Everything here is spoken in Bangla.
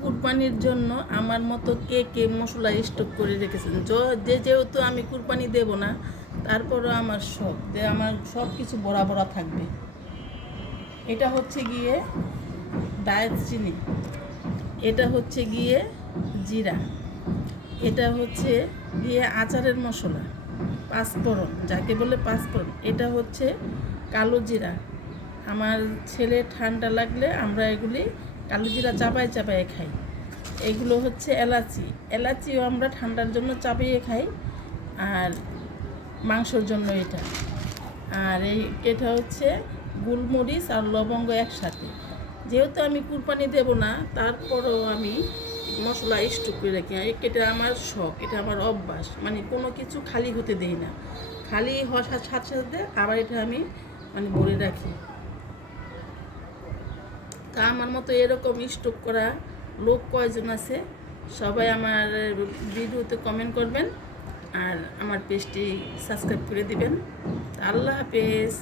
কুরবানির জন্য আমার মতো কে কে মশলা স্টক করে রেখেছেন? যেহেতু আমি কুরবানি দেব না, তারপরও আমার শখ যে আমার সব কিছু বড়া বড়া থাকবে। এটা হচ্ছে গিয়ে দারচিনি, এটা হচ্ছে গিয়ে জিরা, এটা হচ্ছে গিয়ে আচারের মশলা, পাঁচফোড়ন, যাকে বলে পাঁচফোড়ন, এটা হচ্ছে কালো জিরা। আমার ছেলে ঠান্ডা লাগলে আমরা এগুলি কালো জিরা চাপায় চাপায় খাই। এগুলো হচ্ছে এলাচিও আমরা ঠান্ডার জন্য চাপিয়ে খাই, আর মাংসর জন্য এটা। আর এটা হচ্ছে গোলমরিচ আর লবঙ্গ একসাথে। যেহেতু আমি কুরবানি দেব না, তারপরেও আমি মশলা স্টক করে রাখি। এটা আমার শখ, এটা আমার অভ্যাস, মানে কোনো কিছু খালি হতে দেই না। খালি হওয়ার সাথে সাথে আবার এটা আমি ভরে রাখি। তা আমার মতো এরকম স্টক করা লোক কয়জন আছে? সবাই আমার ভিডিওতে কমেন্ট করবেন আর আমার পেজটি সাবস্ক্রাইব করে দিবেন। আল্লাহ হাফেজ।